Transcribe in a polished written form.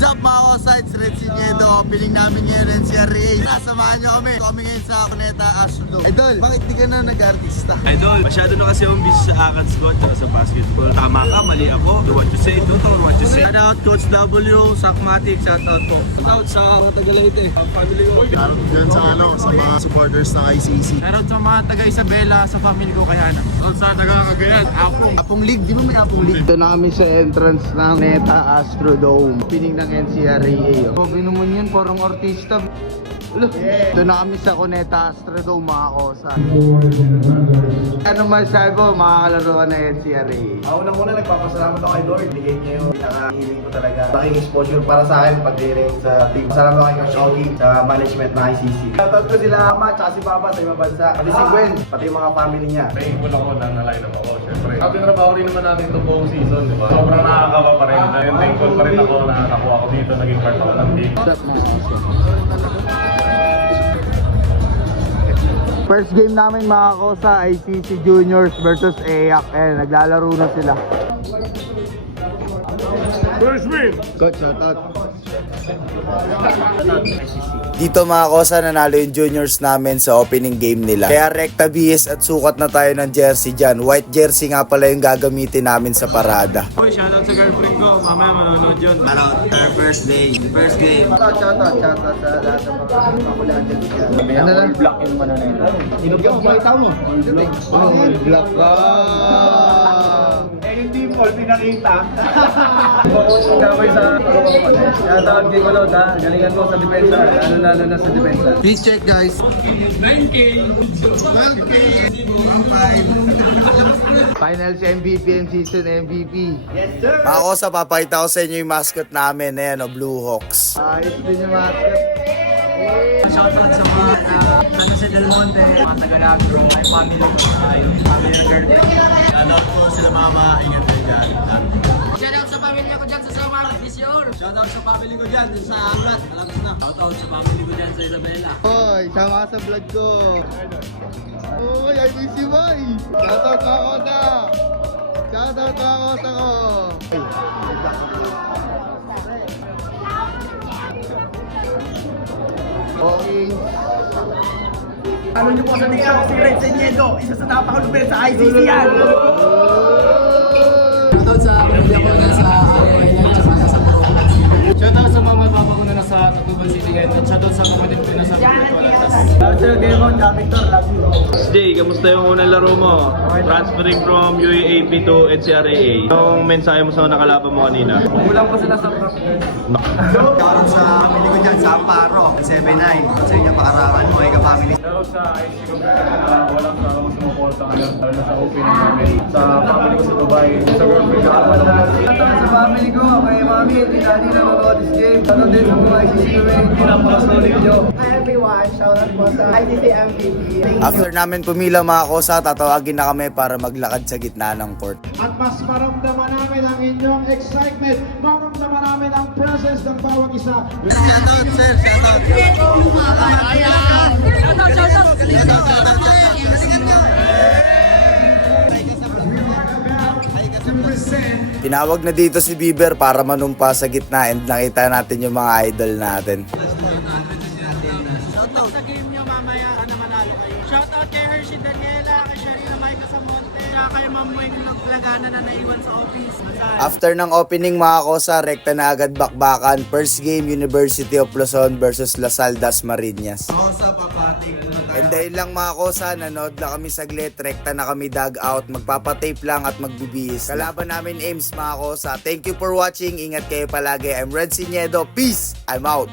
What's up mga Kosites? Red Siniedo. Piling namin ngayon NCRA. Samahan nyo kami. Kami ngayon sa Cuneta Astrodome. Idol, bakit di ka na nag-artista? Idol, masyado na kasi akong busy sa Akats Squad at sa basketball. Tama ka, mali ako. Do what you say, do what you say. Shout out Coach W, Sakmatic, shout out po. Shout out sa mga Tagalayte, ang family ko. Shout out dyan sa mga supporters ng ICC. Shout out sa mga taga-Isabela, sa family ko kaya na. Shout out sa taga-Cagayan, Apong. Apong League, di ba may Apong League? Ito na kami sa entrance ng Cuneta Astrodome. Piling ng NCRA. Sabi naman yan, parang artista. Ito na kami sa Cuneta Astrodome mga Kosa. Ano masabi ko, makakalaro ka ng NCRA? Unang-una nagpapasalamat ako kay Lord. Bigay niya yung pinaka-healing ko talaga. Laking exposure para sa akin pag-training sa team. Salamat ako kay Coach Ogie sa management ng ICC. Shoutout ko sila Ama at si Papa sa ibang bansa. Pati si Gwen, pati yung mga family niya. Thankful ako na na-line up ako, syempre. Trabaho rin naman natin ito buong season, di ba? Sobrang nakakaba pa rin. And thankful pa rin ako na nakuha ako dito, naging part ako ng team. First game namin mga Kosa, ICC Juniors versus AYAC. Naglalaro na sila. First win! Coach, shoutout. Dito mga Kosa, nanalo yung juniors namin sa opening game nila. Kaya rekta BS at sukat na tayo ng jersey dyan. White jersey nga pala yung gagamitin namin sa parada. Boy, shout out sa girlfriend ko. Mamaya manonood yun. Shout out, first day, first game. Shoutout sa lahat ng mga kakulaan dyan. Ano lang? Black yung mananay. Inog yung makita mo. Black ka! Hindi mo pinakita. Gabay sa shoutout kay Kulot ha. Galingan mo sa depensa. Lalo na sa depensa. Please check guys. 9K! 12K! 1.5. Finals MVP and season MVP. Yes sir! Mga Kosa, papakita ko sa inyo yung mascot namin. Ayan o, Blue Hawks. Ayos din yung mascot. Shoutout sa mga San Jose del Monte, mga taga-Nagro, my family ko, yung family ng girlfriend. Shoutout po sila mama. Ingat kayo dyan. Shoutout sa pamilya ko dyan sa Samar, Visior. Shoutout sa family ko dyan sa Angat. Alam ko na. Shoutout sa family ko dyan sa Isabela. Hoy, sama ka sa vlog ko. Hoy, I miss you, boy. Shoutout ka ako na. Shoutout ka ako sa ko. Okay. Ano niyo po sa tingin ako si Red Siniedo? Isa sa napakalupit sa ICC yan! Shoutout sa pamilya ko dyan sa Aroy na tsaka sa Puro. Shoutout sa mama at papa ko na nasa Tacloban City ngayon. At shoutout sa kapatid ko na sa Pinatas. Sir Demon, Victor, love you. Jay, kamusta yung unang laro mo? Transferring from UAAP to NCRAA. Yung mensahe mo sa nakalaban mo kanina? Kulang pa sila sa Shoutout sa family ko dyan sa Amparo. 7-9. Sa inyo pakaraman mo, kapamily. Shoutout sa IC ko na walang sumuporta ngayon, lalo na sa opening namin. Sa family ko sa Dubai, sa girlfriend ko. Shoutout sa family ko, kay mami, daddy na nanonood this game. Shoutout din sa mga ICC community, napaka-solid nyo. Hi everyone, shoutout po sa ICC MVP. After namin pumila mga Kosa, tatawagin na kami para maglakad sa gitna ng court. At mas maramdaman namin ang inyong excitement, maramdaman namin ang presence ng bawat isa. Shoutout, sir. Shoutout. Tinawag na dito si Bieber para manumpa sa gitna and nakita natin yung mga idol natin. Shoutout sa game nyo mamaya na manalo kayo. Shoutout kay Hershey Daniela, kay Sharina Maika Samonte, kay Ma'am Wayne Nagplagana na naiwan sa office. After ng opening mga Kosa, rekta na agad bakbakan. First game, University of Luzon versus La Salle Dasmariñas. Kosa, papatik. And dahil lang mga Kosa, nanood lang kami saglit, rekta na kami dugout, magpapatape lang at magbibihis. Kalaban namin Ames mga Kosa. Thank you for watching, ingat kayo palagi. I'm Red Siniedo, peace! I'm out!